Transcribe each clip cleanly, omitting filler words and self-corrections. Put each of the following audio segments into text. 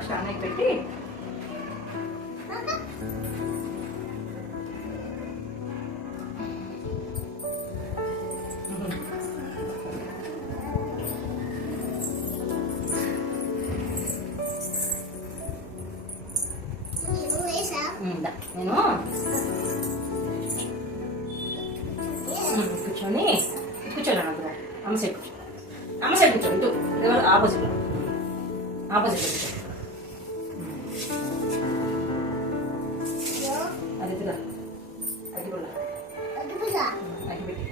First అన్నయ్య పెట్టి నేను కూర్చొని కూర్చోలే నాకు అమ్మ సైడ్ కూర్చో, అమ్మ సైడ్ కూర్చో, ఇటు ఆపోజిట్లో కూర్చో. అది తిరా అది కూడా అది పెట్టి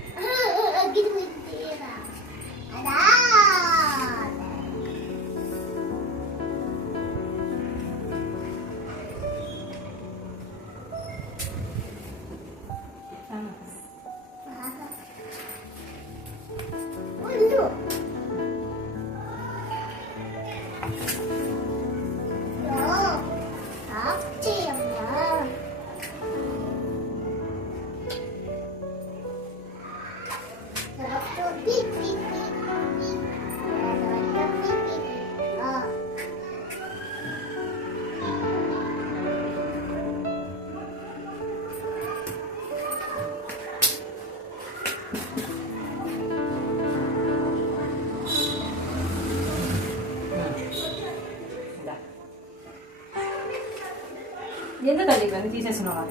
ఎందుకండి ఇవన్నీ తీసేస్తున్నావా?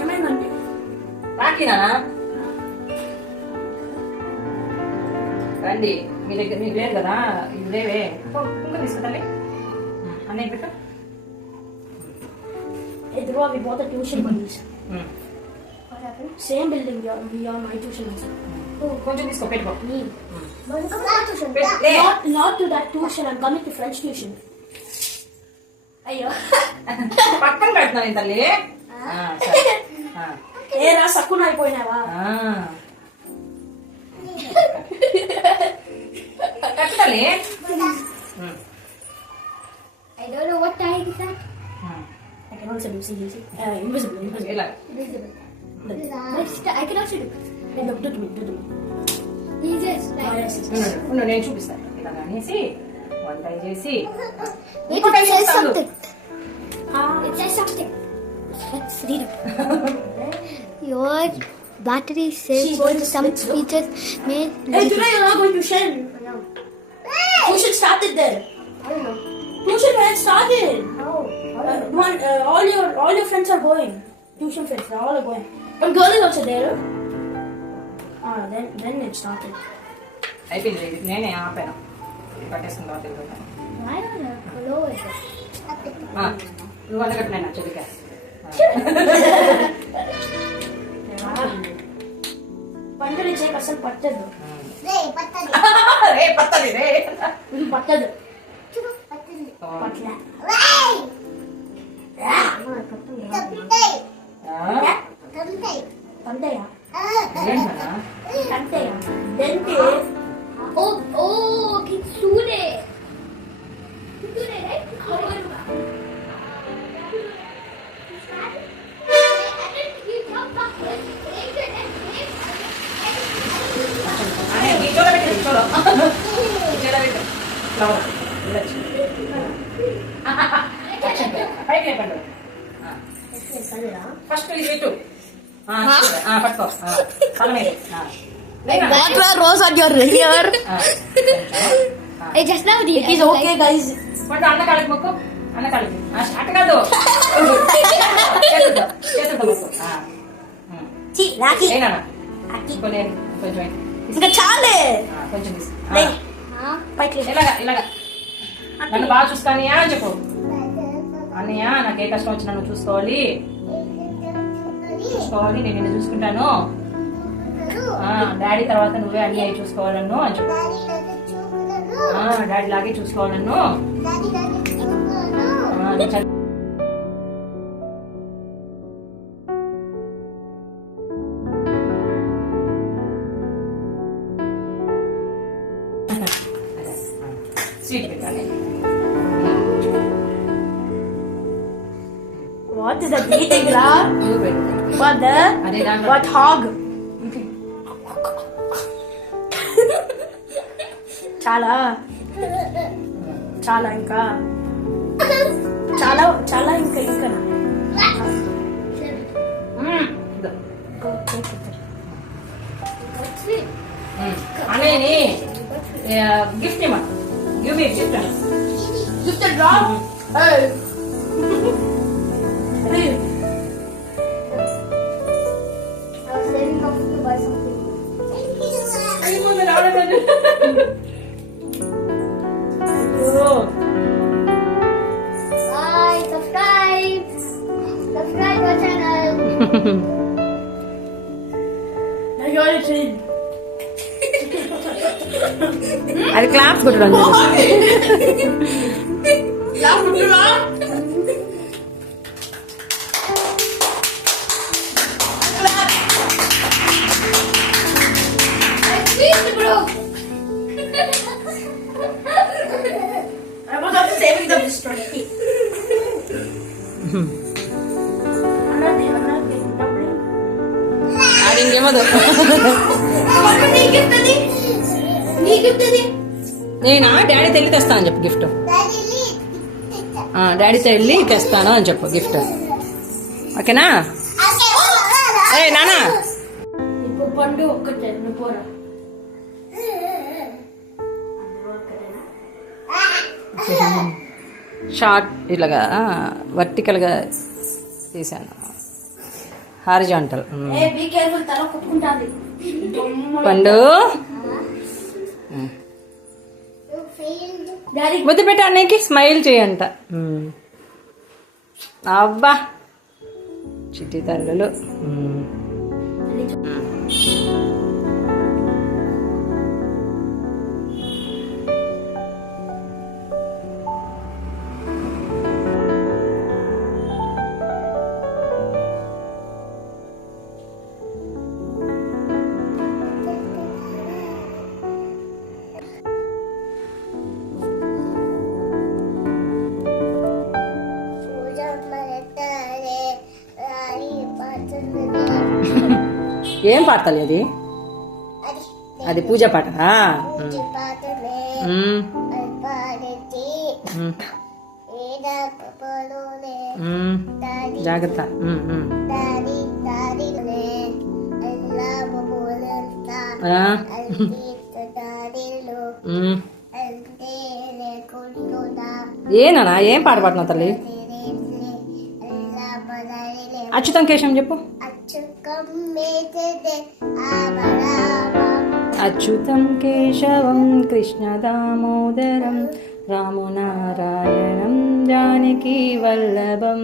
ఏమైందండి? రాకినా రండి, మీ దగ్గర మీకు లేదు కదా, ఇది లేవే. ఇంకా తీసుకుంటాలి అన్నయ్య పెట్టు. ఎదురుగా we bought the tuition bunnies. What happened? Same building we are my tuition also. కొంచెం తీసుకో, పెట్టుకో. Me. But I'm coming to tuition. Lay. Not to that tuition. I'm coming to French tuition. అయ్యో పక్కన పెడుతున్నాను ఈ తల్లి. సరే. ఏ రా సక్కున అయిపోయినావా? కట్టు తల్లి. I don't know what tag is that. I can also do invisible. ఇలా I can also do. Look, do to me. Jesus. ఉండు, నేను చూపిస్తాను. ఇలా అనేసి వంట చేసి It says something. It says something. Let's read it. Your battery says some features may. Hey, today you're not going to Shen. Tuition started there. I don't know. Tuition has started. Oh. All your friends are going. Tuition friends, they all are going. One girl is also there. Then it started. అయిపోయింది. ఇది నేనే ఆపాను. పట్టేసుకున్న తర్వాత వెళ్ళిపోతాను. I don't know. Follow it. నువ్వు వంట కట్టినా చెదిగా పంటలు చేయక అసలు పట్టదు. రే పత్తది రే ఇది పట్టదు. Patla. పంటయా ఏంటన్నా పంటయా దెంటే Oh, Kitsune. Kitsune, right? First ఇది పెట్టు. పట్టుకో తల మీద. What were rose on your ear? Just now it is okay guys. కొంచెం అన్న కాళ్ళకి మొక్కు, అన్న కాళ్ళకి అట్ట కాదు చేతులతో మొక్కు. రాఖీ కొంచెం ఇంకా చాలే కొంచెం తీసు. పైకి ఇలాగా నన్ను బాగా చూసుకోనియా అని చెప్పు. అన్నయ్య నాకు ఏ కష్టం వచ్చినా నువ్వు చూసుకోవాలి, నేను నిన్ను చూసుకుంటాను. డాడీ తర్వాత నువ్వే అన్ని అవి చూసుకోవాలన్ను అని చెప్పు. డాడీ లాగే చూసుకోవాలన్ను. స్వీట్ పెట్టాలి. What? What is that eating, la? నువ్వు పెట్టు. What the? అదే దాంట్లో. What hog? చాలా చాలా ఇంకా చాలా చాలా ఇంకా ఇంకా ఇదో. అన్నయ్యని గిఫ్ట్ ఇవ్వ. గివ్ మీ గిఫ్ట్ అని. Gifted wrong? Hey. Hey. I was saving up to buy something. అయిపోయింది రావడం లేదు. అయ్యో. Bye. Subscribe. Subscribe our channel. I got it in. అది క్లాప్స్ కొట్టడం లేదు. Laugh at you, huh? I was also saving them this 20. అది ఇంకేమదు. నేనా డాడీతో వెళ్ళి తెస్తాను అని చెప్పు గిఫ్ట్. డాడీతో వెళ్ళి తెస్తాను అని చెప్పు గిఫ్ట్. ఓకేనా? ఏ నానా ఇప్పుడు పండు ఒక్కటే నువ్వు పోరా. షార్ట్ ఇలాగా వర్టికల్గా తీసాను. హారిజాంటల్. ఏ బీ కేర్ఫుల్, తల కొట్టుకుంటాంది. పండు You failed. డాడీ ముద్దు పెట్టి అన్నయ్యకి స్మైల్ చేయంట. అబ్బా చిట్టి తల్లులు. ఏం పాడతాలి అది? అది పూజ పాట. జాగ్రత్త. ఏనా ఏం పాట పాడుతున్నావు తల్లి? అచ్యుతం కేశం చెప్పు. అచ్యుతం కేశవం కృష్ణ దామోదరం రామునారాయణం జానకీ వల్లభం.